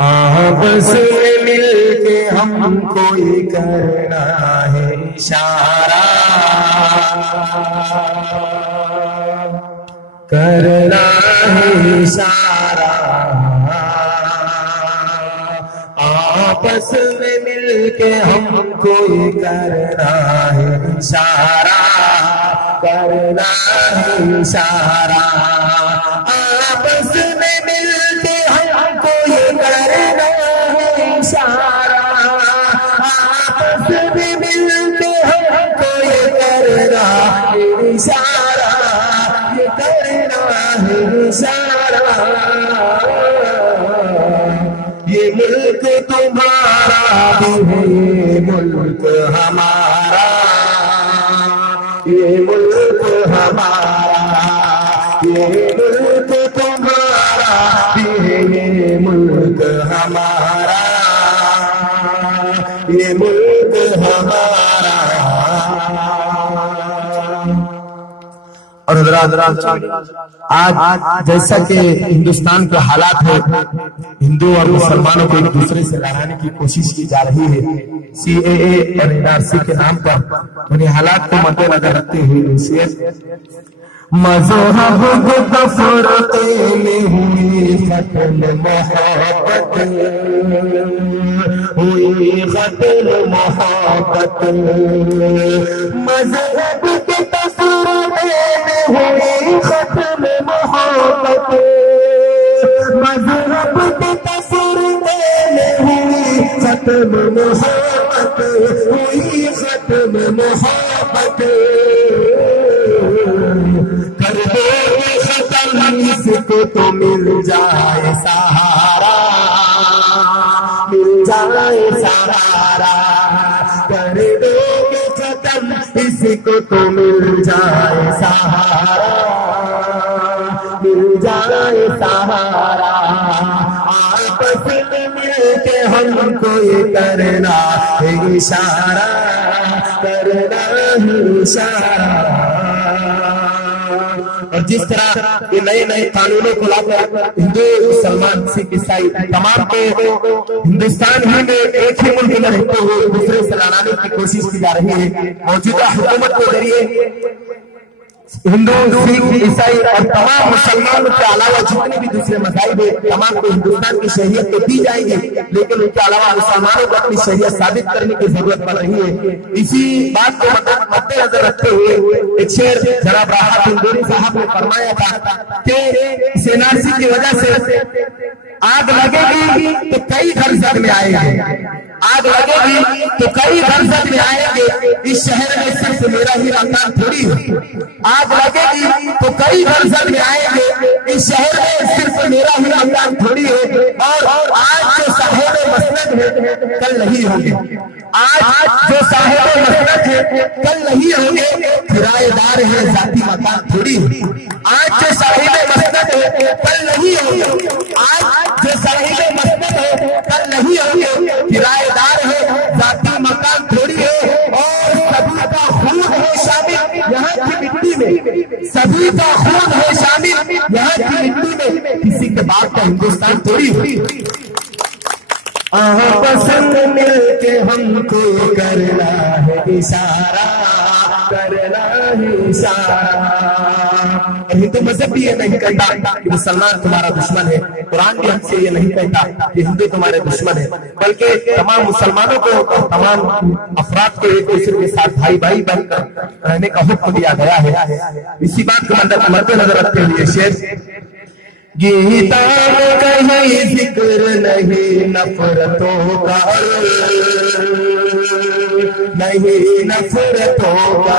आपस में मिल के हमको ये करना है इशारा, करना है इशारा। आपस में मिल के हमको ये करना है इशारा, करना है इशारा। आपस में मिल के हमको ये करना है इशारा, आपस में मिल के हमको ये करना है इशारा, ये करना है इशारा। ये मुल्क तुम्हारा भी है, ये मुल्क हमारा, ये मुल्क हमारा, ये मुल्क तुम्हारा भी है, ये मुल्क हमारा, ये मुल्क हमारा। और आज जैसा कि हिंदुस्तान के हालात है, हिंदू और मुसलमानों को एक दूसरे से लड़ाने की कोशिश की जा रही है CAA और NRC के नाम पर। उन्हें हालात को मद्देनजर रखते हुए मज़हब तफरीक़े में हुई ख़त्म मोहब्बत, हुई ख़त्म मोहब्बत। मज़हब के तफरीक़े में हुई ख़त्म मोहब्बत, मज़हब के तफरीक़े में हुई ख़त्म मोहब्बत, हुई ख़त्म मोहब्बत। कर दो खत्म इसको तो मिल जाए सहारा, मिल जाए सहारा। कर दो खत्म इसको तो मिल जाए सहारा, मिल जाए सहारा। आपस में मिल के हमको ये करना है इशारा, करना है इशारा। और जिस तरह ये नए नए कानूनों को लाकर हिंदू मुसलमान सिख ईसाई तमाम को हिंदुस्तान ही में एक ही मुल्क में रहते हुए दूसरे से लड़ाने की कोशिश की जा रही है। मौजूदा हुकूमत के जरिए हिंदू सिख ईसाई और तमाम मुसलमानों के अलावा जितने भी दूसरे मज़ाहिब है तमाम को हिंदुस्तान की शरीयत तो दी जाएगी, लेकिन उनके अलावा मुसलमानों को अपनी शरीयत साबित करने की जरूरत पड़ रही है। इसी बात को मद्देनजर रखते हुए एक शेर जनाब राहत इंदौरी साहब ने फरमाया था कि NRC की वजह से आग लगेगी तो कई घर जद में आएंगे, आग लगेगी तो कई घर जद में आएंगे। इस शहर में सिर्फ मेरा ही मकान थोड़ी है, आग लगेगी तो कई घर जद में आएंगे। इस शहर में सिर्फ मेरा ही मकान थोड़ी है। और आज जो साहिब मसनद है कल नहीं होंगे, आज जो साहिब मसनद है कल नहीं होंगे। किराएदार है जाती मकान थोड़ी है। आज जो साहिब मसनद है कल नहीं होंगे, आज जो साहिब मसनद है कल नहीं होंगे। किराएदार है जाती मकान थोड़ी है। और सभी का खून है शामिल यहाँ की मिट्टी में, सभी का खून है शामिल यहाँ की मिट्टी में। किसी के बाप का हिंदुस्तान थोड़ी है। पसंद मिल के हमको करना है इशारा, करना है इशारा। हिंदू मजहब भी ये नहीं कहता कि मुसलमान तुम्हारा दुश्मन है, कुरान भी हमसे ये नहीं कहता कि हिंदू तुम्हारे दुश्मन है, बल्कि तमाम मुसलमानों को तमाम अफराद को एक दूसरे के साथ भाई भाई बनकर रहने का हुक्म दिया गया है। इसी बात को मद्देनजर रखते हुए शेर गीता में कहीं जिक्र नहीं नफरतों का, नहीं नफरतों का।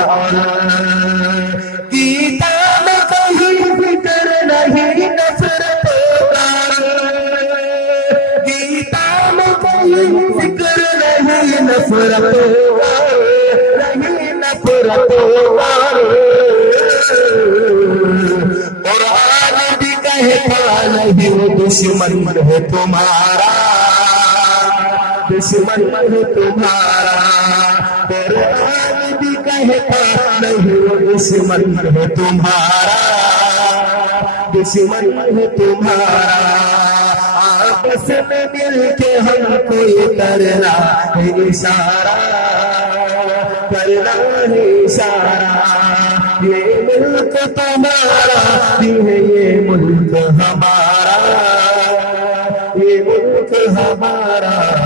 गीता में कहीं जिक्र नहीं नफरतों का, गीता में कहीं जिक्र नहीं नफरतों का, नहीं नफरतों का। नहीं वो दुश्मन है तुम्हारा, दुश्मन है तुम्हारा। कुरान भी कहता नहीं वो दुश्मन है तुम्हारा, दुश्मन है तुम्हारा। आपस में मिल के हमको ये करना है इशारा, करना है इशारा। ये मुल्क तुम्हारा है, ये मुल्क हमारा, ये मुल्क हमारा।